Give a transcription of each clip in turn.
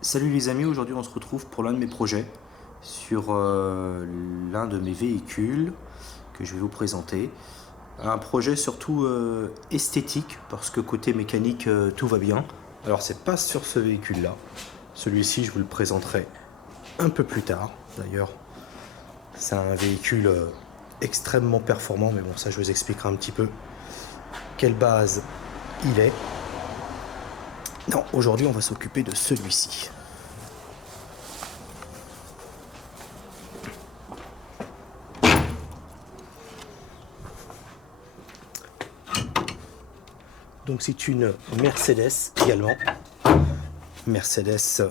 Salut les amis, aujourd'hui on se retrouve pour l'un de mes projets sur l'un de mes véhicules que je vais vous présenter. Un projet surtout esthétique parce que côté mécanique tout va bien. Alors c'est pas sur ce véhicule là, celui-ci je vous le présenterai un peu plus tard d'ailleurs. C'est un véhicule extrêmement performant mais bon ça je vous expliquerai un petit peu quelle base il est. Non, aujourd'hui on va s'occuper de celui-ci. Donc c'est une Mercedes également. Mercedes,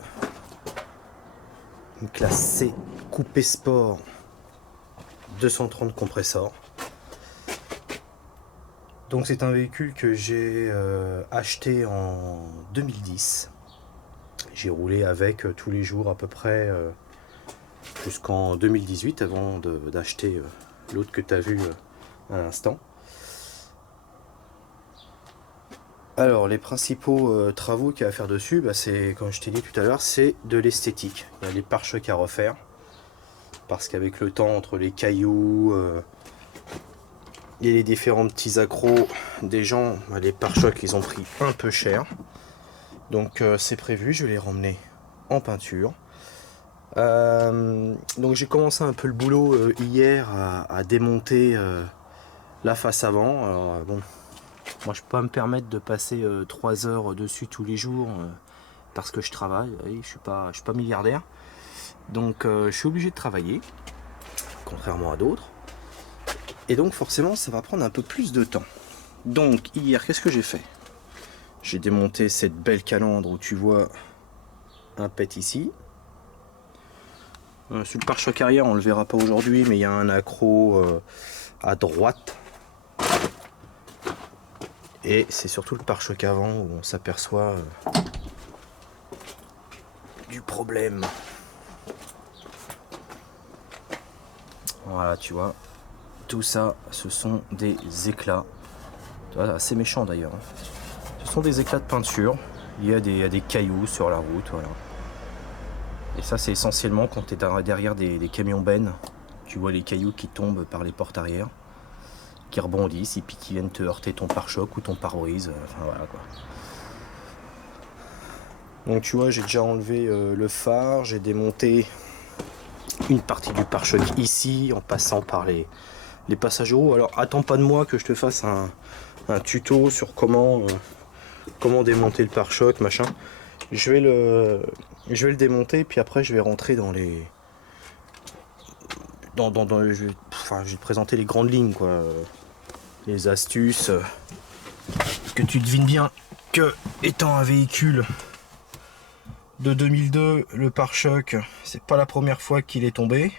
une classe C coupé sport 230 compressor. Donc c'est un véhicule que j'ai acheté en 2010. J'ai roulé avec tous les jours à peu près jusqu'en 2018 avant d'acheter l'autre que tu as vu à l'instant. Alors les principaux travaux qu'il y a à faire dessus, c'est comme je t'ai dit tout à l'heure, c'est de l'esthétique. Il y a les pare-chocs à refaire parce qu'avec le temps entre les cailloux et les différents petits accros des gens, les pare-chocs ils ont pris un peu cher. Donc c'est prévu, je vais les ramener en peinture. Donc j'ai commencé un peu le boulot hier à démonter la face avant. Alors bon, moi je peux pas me permettre de passer 3 heures dessus tous les jours parce que je travaille. Oui, je suis pas milliardaire. Donc je suis obligé de travailler, contrairement à d'autres. Et donc forcément ça va prendre un peu plus de temps. Donc hier, qu'est-ce que j'ai fait? J'ai démonté cette belle calandre où tu vois un pet ici. Sur le pare-choc arrière, on le verra pas aujourd'hui, mais il y a un accro à droite. Et c'est surtout le pare-choc avant où on s'aperçoit du problème. Voilà, tu vois. Tout ça, ce sont des éclats. Assez méchant d'ailleurs. Ce sont des éclats de peinture. Il y a des cailloux sur la route, voilà. Et ça, c'est essentiellement quand tu es derrière des camions bennes. Tu vois les cailloux qui tombent par les portes arrière, qui rebondissent et puis qui viennent te heurter ton pare-choc ou ton pare-brise. Enfin voilà quoi. Donc tu vois, j'ai déjà enlevé le phare, j'ai démonté une partie du pare-choc ici en passant par les passages roues. Alors attends pas de moi que je te fasse un tuto sur comment démonter le pare-choc, machin. Je vais le démonter, puis après je vais rentrer dans les. Je vais te présenter les grandes lignes, quoi. Les astuces. Que tu devines bien que, étant un véhicule de 2002, le pare-choc, c'est pas la première fois qu'il est tombé.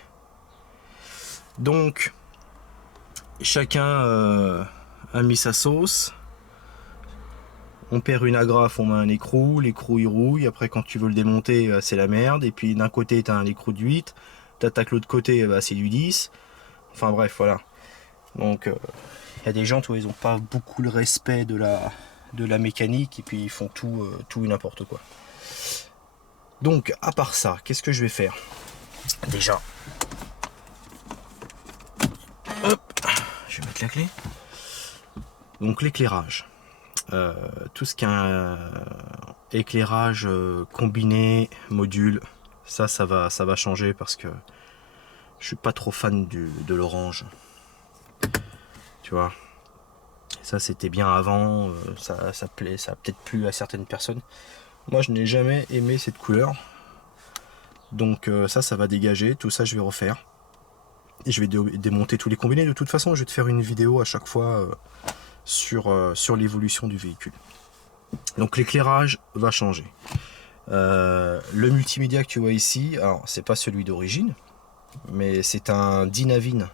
Donc, chacun a mis sa sauce. On perd une agrafe, on met un écrou, l'écrou il rouille, après quand tu veux le démonter, c'est la merde, et puis d'un côté t'as un écrou de 8, t'attaques l'autre côté, c'est du 10, enfin bref, voilà. Donc il y a des gens, tu vois, ils ont pas beaucoup le respect de la mécanique, et puis ils font tout et n'importe quoi. Donc à part ça, qu'est-ce que je vais faire? Déjà, hop, je vais mettre la clé. Donc l'éclairage. Tout ce qui est éclairage combiné, module, ça va changer parce que je suis pas trop fan de l'orange. Tu vois, ça c'était bien avant, ça plaît, ça a peut-être plu à certaines personnes. Moi je n'ai jamais aimé cette couleur. Donc ça va dégager, tout ça je vais refaire. Et je vais démonter tous les combinés. De toute façon, je vais te faire une vidéo à chaque fois sur l'évolution du véhicule. Donc l'éclairage va changer. Le multimédia que tu vois ici, alors c'est pas celui d'origine, mais c'est un Dynavin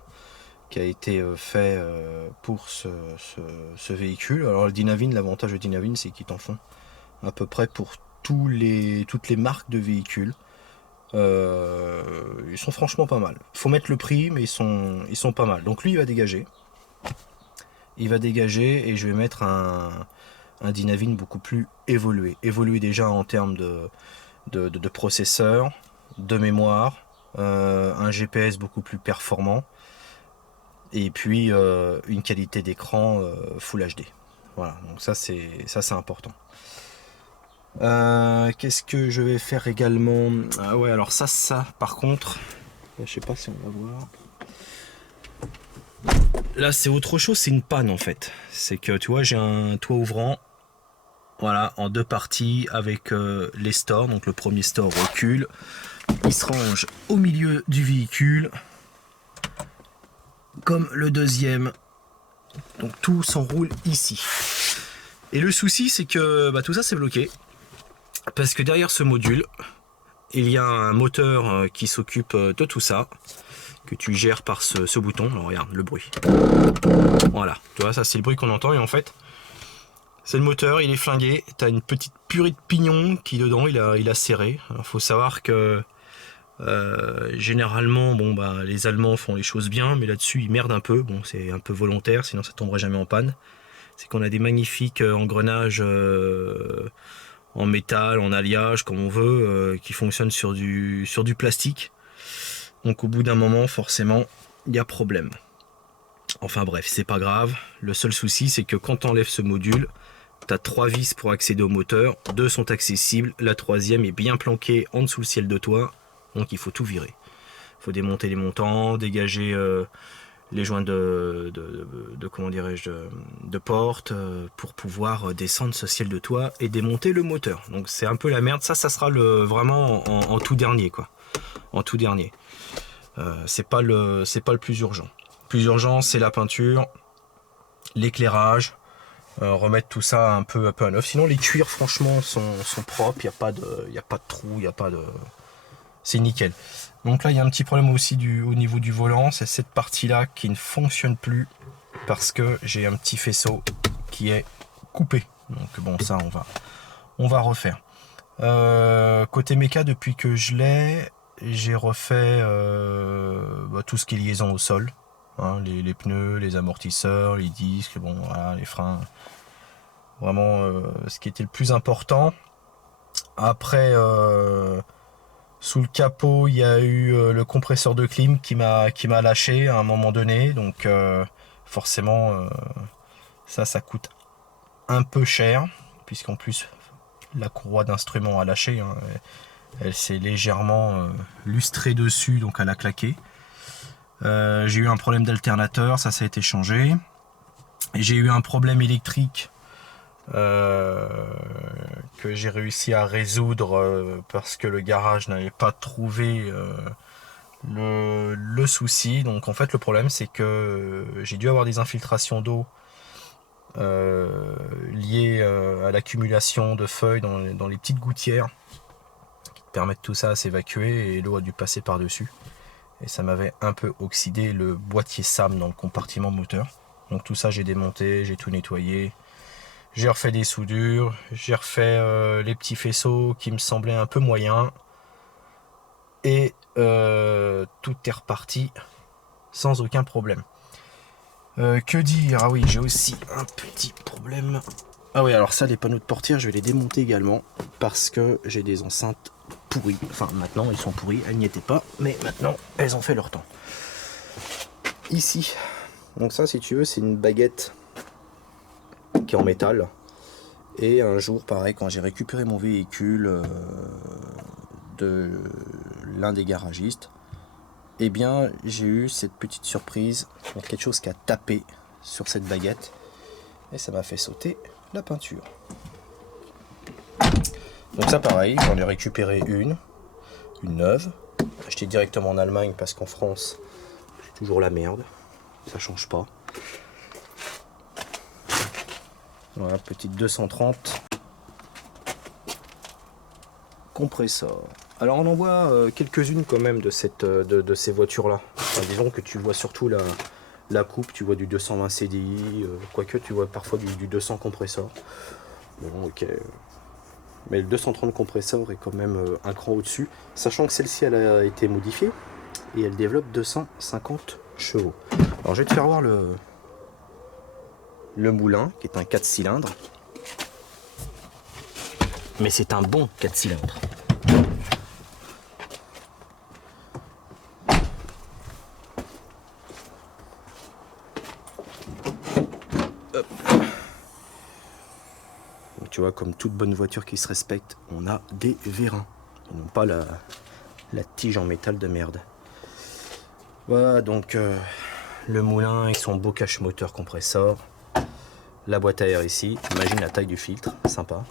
qui a été fait pour ce véhicule. Alors le Dynavin, l'avantage de Dynavin, c'est qu'ils t'en font à peu près pour toutes les marques de véhicules. Ils sont franchement pas mal. Il faut mettre le prix, mais ils sont pas mal. Donc lui, il va dégager. Il va dégager et je vais mettre un Dynavin beaucoup plus évolué. Évolué déjà en termes de processeur, de mémoire, un GPS beaucoup plus performant, et puis une qualité d'écran Full HD. Voilà, donc ça c'est important. Qu'est-ce que je vais faire également? Ah ouais, alors ça par contre, je sais pas si on va voir. Là c'est autre chose, c'est une panne en fait. C'est que tu vois, j'ai un toit ouvrant, voilà, en 2 parties avec les stores. Donc le premier store recule, il se range au milieu du véhicule, comme le deuxième. Donc tout s'enroule ici. Et le souci c'est que tout ça c'est bloqué. Parce que derrière ce module, il y a un moteur qui s'occupe de tout ça, que tu gères par ce bouton. Alors regarde le bruit. Voilà, tu vois, ça c'est le bruit qu'on entend, et en fait, c'est le moteur, il est flingué. Tu as une petite purée de pignon qui dedans, il a serré. Il faut savoir que généralement, les Allemands font les choses bien, mais là-dessus ils merdent un peu. Bon, c'est un peu volontaire, sinon ça tomberait jamais en panne. C'est qu'on a des magnifiques engrenages en métal, en alliage, comme on veut, qui fonctionnent sur du plastique. Donc au bout d'un moment, forcément, il y a problème. Enfin bref, c'est pas grave. Le seul souci, c'est que quand tu enlèves ce module, tu as 3 vis pour accéder au moteur, 2 sont accessibles, la 3e est bien planquée en dessous le ciel de toit, donc il faut tout virer. Il faut démonter les montants, dégager les joints comment dirais-je, de porte, pour pouvoir descendre ce ciel de toit et démonter le moteur. Donc c'est un peu la merde. Ça sera vraiment en tout dernier, quoi. En tout dernier. C'est pas le plus urgent. Le plus urgent, c'est la peinture, l'éclairage, remettre tout ça un peu à neuf. Sinon les cuirs franchement sont propres, il n'y a pas de trou, il n'y a pas de... C'est nickel. Donc là il y a un petit problème aussi au niveau du volant, c'est cette partie là qui ne fonctionne plus parce que j'ai un petit faisceau qui est coupé. Donc bon, ça on va refaire. Côté méca, depuis que je l'ai, j'ai refait tout ce qui est liaison au sol, hein, les pneus, les amortisseurs, les disques, bon voilà, les freins, vraiment ce qui était le plus important. Après sous le capot, il y a eu le compresseur de clim qui m'a lâché à un moment donné, donc forcément ça coûte un peu cher, puisqu'en plus la courroie d'instrument a lâché, hein. Elle s'est légèrement lustrée dessus, donc elle a claqué. J'ai eu un problème d'alternateur, ça a été changé. J'ai eu un problème électrique que j'ai réussi à résoudre parce que le garage n'avait pas trouvé le souci. Donc en fait le problème c'est que j'ai dû avoir des infiltrations d'eau liées à l'accumulation de feuilles dans les petites gouttières qui permettent tout ça à s'évacuer, et l'eau a dû passer par dessus et ça m'avait un peu oxydé le boîtier SAM dans le compartiment moteur. Donc tout ça j'ai démonté, j'ai tout nettoyé. J'ai refait des soudures, j'ai refait les petits faisceaux qui me semblaient un peu moyens. Et tout est reparti sans aucun problème. Que dire? Ah oui, j'ai aussi un petit problème. Ah oui, alors ça, les panneaux de portière, je vais les démonter également. Parce que j'ai des enceintes pourries. Enfin, maintenant, elles sont pourries, elles n'y étaient pas. Mais maintenant, elles ont fait leur temps. Ici, donc ça, si tu veux, c'est une baguette qui est en métal. Et un jour, pareil, quand j'ai récupéré mon véhicule de l'un des garagistes, eh bien j'ai eu cette petite surprise, quelque chose qui a tapé sur cette baguette et ça m'a fait sauter la peinture. Donc ça pareil, j'en ai récupéré une neuve, achetée directement en Allemagne parce qu'en France c'est toujours la merde, ça change pas. Voilà, petite 230 compresseur. Alors on en voit quelques-unes quand même de ces voitures là. Enfin, disons que tu vois surtout la coupe, tu vois du 220 CDI, quoique tu vois parfois du 200 compresseur. Bon ok. Mais le 230 compresseur est quand même un cran au-dessus, sachant que celle-ci elle a été modifiée et elle développe 250 chevaux. Alors je vais te faire voir le moulin qui est un 4 cylindres. Mais c'est un bon 4 cylindres. tu vois, comme toute bonne voiture qui se respecte, on a des vérins. Et non pas la tige en métal de merde. Voilà, donc le moulin et son beau cache-moteur compresseur. La boîte à air ici. Imagine la taille du filtre, sympa.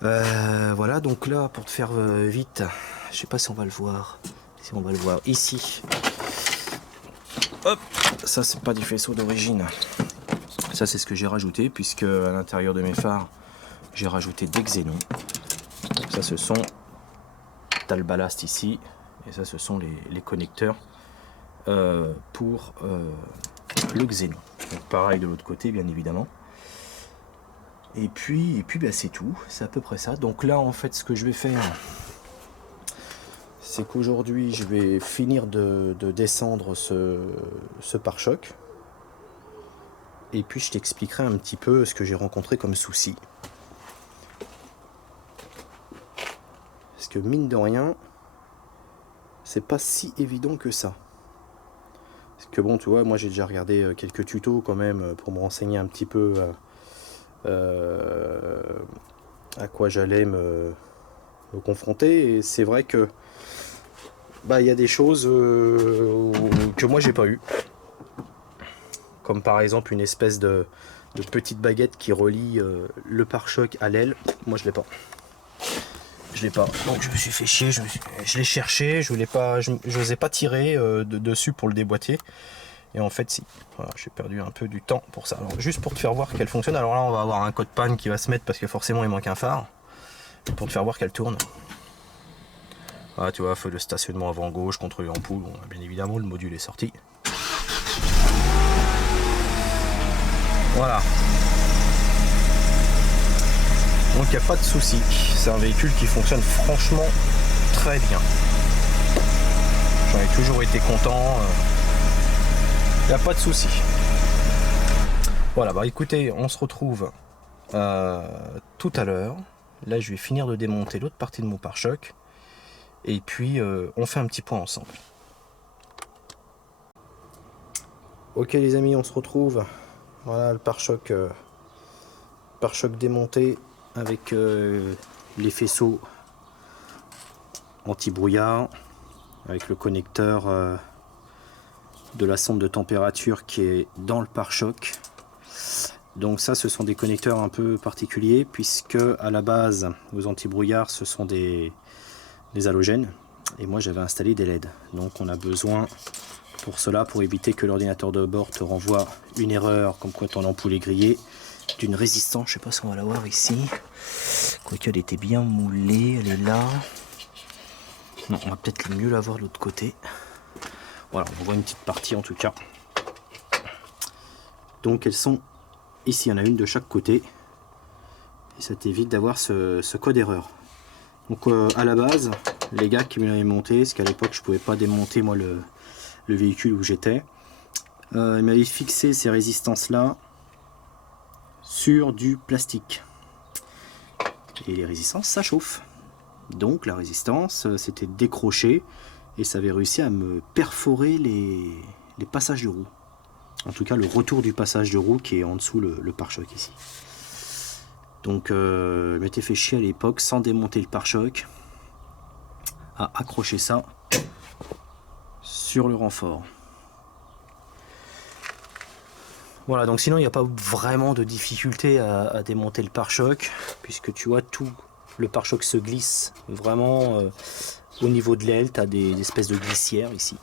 Voilà, donc là, pour te faire vite, je sais pas si on va le voir. Si on va le voir ici. Hop, ça c'est pas du faisceau d'origine. Ça c'est ce que j'ai rajouté, puisque à l'intérieur de mes phares, j'ai rajouté des xénons. Ça ce sont, t'as le ballast ici, et ça ce sont les connecteurs pour le xénon. Donc pareil de l'autre côté, bien évidemment. Et puis bah, c'est tout, c'est à peu près ça. Donc là en fait ce que je vais faire, c'est qu'aujourd'hui je vais finir de descendre ce pare-choc. Et puis je t'expliquerai un petit peu ce que j'ai rencontré comme souci. Parce que mine de rien, c'est pas si évident que ça. Parce que bon, tu vois, moi j'ai déjà regardé quelques tutos quand même pour me renseigner un petit peu à quoi j'allais me confronter. Et c'est vrai que bah il y a des choses que moi j'ai pas eu. Comme par exemple une espèce de petite baguette qui relie le pare-choc à l'aile. Moi je l'ai pas. Je l'ai pas. Donc je me suis fait chier, je l'ai cherché, je n'osais pas tirer dessus pour le déboîter. Et en fait si. Voilà, j'ai perdu un peu du temps pour ça. Alors, juste pour te faire voir qu'elle fonctionne. Alors là on va avoir un code panne qui va se mettre parce que forcément il manque un phare. Pour te faire voir qu'elle tourne. Ah tu vois, feu de stationnement avant gauche, contrôle ampoule. Bon, bien évidemment le module est sorti. Voilà. Donc il n'y a pas de souci. C'est un véhicule qui fonctionne franchement très bien. J'en ai toujours été content. Il n'y a pas de souci. Voilà, bah écoutez, on se retrouve tout à l'heure. Là, je vais finir de démonter l'autre partie de mon pare-choc. Et puis, on fait un petit point ensemble. Ok les amis, on se retrouve. Voilà le pare-choc démonté avec les faisceaux anti-brouillard, avec le connecteur de la sonde de température qui est dans le pare-choc. Donc ça, ce sont des connecteurs un peu particuliers puisque à la base, aux anti-brouillards, ce sont des halogènes et moi j'avais installé des LED. Donc on a besoin pour cela, pour éviter que l'ordinateur de bord te renvoie une erreur comme quoi ton ampoule est grillée, d'une résistance, je sais pas si on va la voir ici, quoique elle était bien moulée, elle est là. Non, on va peut-être mieux la voir de l'autre côté. Voilà, on voit une petite partie en tout cas. Donc elles sont ici, il y en a une de chaque côté. Et ça t'évite d'avoir ce code erreur. Donc à la base, les gars qui me l'avaient monté, parce qu'à l'époque je pouvais pas démonter moi le véhicule où j'étais, ils m'avaient fixé ces résistances là sur du plastique. Et les résistances ça chauffe. Donc la résistance s'était décrochée et ça avait réussi à me perforer les passages de roue. En tout cas le retour du passage de roue qui est en dessous le pare-choc ici. Donc je m'étais fait chier à l'époque sans démonter le pare-choc à accrocher ça sur le renfort. Voilà, donc sinon il n'y a pas vraiment de difficulté à démonter le pare-choc puisque tu vois tout le pare-choc se glisse vraiment au niveau de l'aile. Tu as des espèces de glissières ici.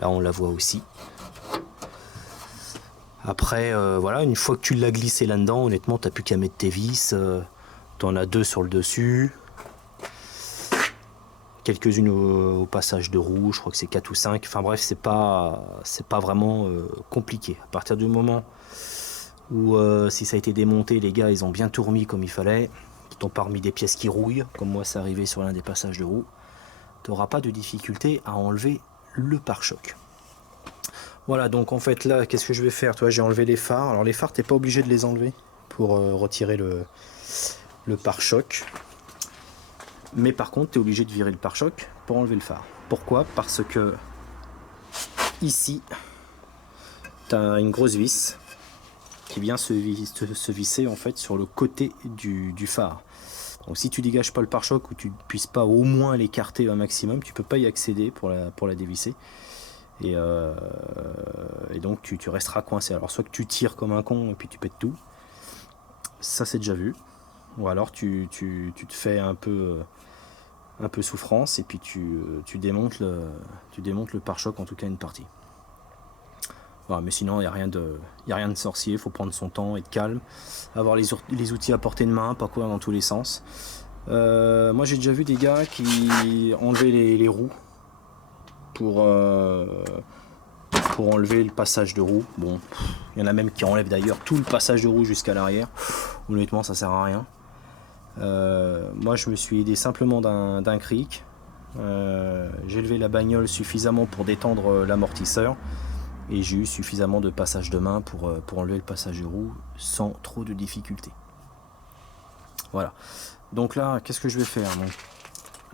Là on la voit aussi. Après voilà, une fois que tu l'as glissé là-dedans, honnêtement t'as plus qu'à mettre tes vis. Tu en as deux sur le dessus. Quelques-unes au passage de roue, je crois que c'est 4 ou 5. Enfin bref, c'est pas vraiment compliqué. À partir du moment où si ça a été démonté, les gars ils ont bien tout remis comme il fallait. Ils t'ont pas remis des pièces qui rouillent, comme moi c'est arrivé sur l'un des passages de roue. Tu n'auras pas de difficulté à enlever le pare-choc. Voilà, donc en fait là, qu'est-ce que je vais faire? Toi, j'ai enlevé les phares. Alors les phares, t'es pas obligé de les enlever pour retirer le pare-choc. Mais par contre, tu es obligé de virer le pare-choc pour enlever le phare. Pourquoi? Parce que ici, tu as une grosse vis qui qui vient se visser en fait sur le côté du phare. Donc si tu dégages pas le pare-choc ou tu ne puisses pas au moins l'écarter un maximum, tu peux pas y accéder pour la dévisser. Et donc tu resteras coincé. Alors soit que tu tires comme un con et puis tu pètes tout, ça c'est déjà vu. Ou alors tu te fais un peu souffrance et puis tu démontes le pare-choc, en tout cas une partie. Voilà, mais sinon il n'y a rien de sorcier, il faut prendre son temps, être calme, avoir les outils à portée de main, pas courir dans tous les sens. Moi j'ai déjà vu des gars qui enlevaient les roues pour enlever le passage de roue. Bon, il y en a même qui enlèvent d'ailleurs tout le passage de roue jusqu'à l'arrière. Honnêtement ça sert à rien. Moi je me suis aidé simplement d'un cric. J'ai levé la bagnole suffisamment pour détendre l'amortisseur et j'ai eu suffisamment de passage de main pour enlever le passage de roue sans trop de difficultés. Voilà. Donc là, qu'est-ce que je vais faire? Donc,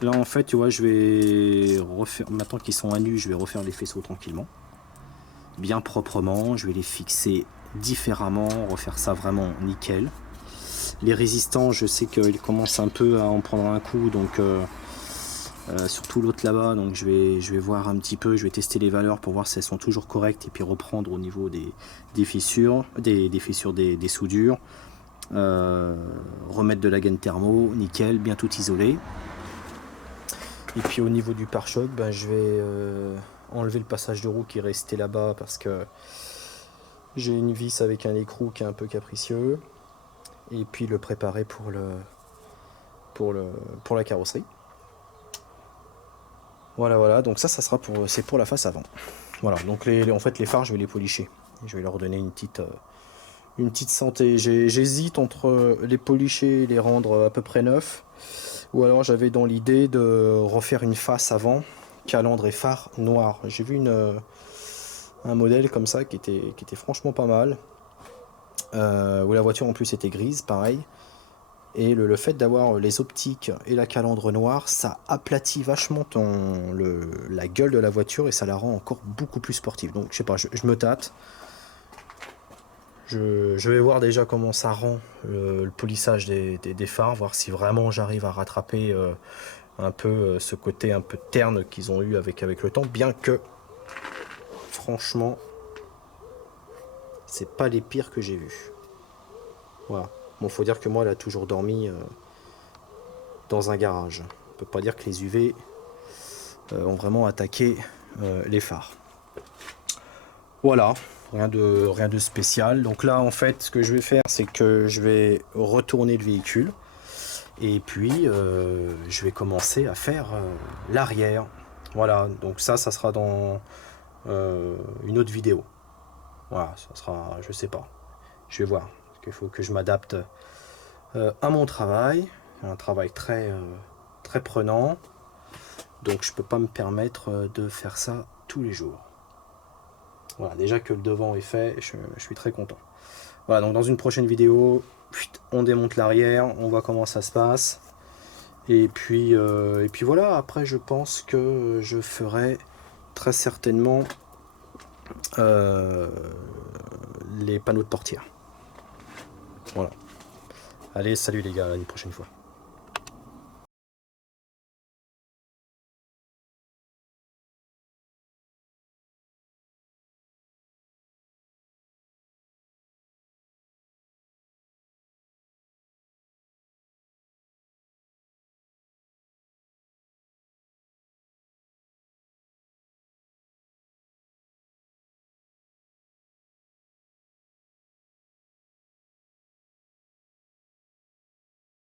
là en fait, tu vois, je vais refaire, maintenant qu'ils sont à nu, je vais refaire les faisceaux tranquillement, bien proprement. Je vais les fixer différemment, refaire ça vraiment nickel. Les résistants, je sais qu'ils commencent un peu à en prendre un coup, donc surtout l'autre là-bas, donc je vais voir un petit peu, je vais tester les valeurs pour voir si elles sont toujours correctes et puis reprendre au niveau des fissures, des soudures, remettre de la gaine thermo, nickel, bien tout isolé. Et puis au niveau du pare-choc, ben, je vais enlever le passage de roue qui est resté là-bas parce que j'ai une vis avec un écrou qui est un peu capricieux, et puis le préparer pour la carrosserie. Voilà, donc ça sera c'est pour la face avant. Voilà, donc en fait les phares je vais les policher. Je vais leur donner une petite santé. J'hésite entre les policher et les rendre à peu près neufs, ou alors j'avais dans l'idée de refaire une face avant, calandre et phare noir. J'ai vu un modèle comme ça qui était franchement pas mal, où la voiture en plus était grise, pareil. Et le fait d'avoir les optiques et la calandre noire, ça aplatit vachement la gueule de la voiture et ça la rend encore beaucoup plus sportive. Donc je sais pas, je me tâte. Je vais voir déjà comment ça rend le polissage des phares, voir si vraiment j'arrive à rattraper un peu ce côté un peu terne qu'ils ont eu avec le temps, bien que franchement c'est pas les pires que j'ai vus. Voilà. Bon, faut dire que moi elle a toujours dormi dans un garage. On peut pas dire que les UV ont vraiment attaqué les phares. Voilà, rien de spécial. Donc là en fait ce que je vais faire, c'est que je vais retourner le véhicule et puis je vais commencer à faire l'arrière. Voilà, donc ça sera dans une autre vidéo. Voilà, ça sera, je sais pas, je vais voir, parce qu'il faut que je m'adapte à mon travail, un travail très prenant, donc je peux pas me permettre de faire ça tous les jours. Voilà, déjà que le devant est fait, je suis très content. Voilà, donc dans une prochaine vidéo, on démonte l'arrière, on voit comment ça se passe, et puis voilà. Après je pense que je ferai très certainement les panneaux de portière. Voilà. Allez, salut les gars, à une prochaine fois.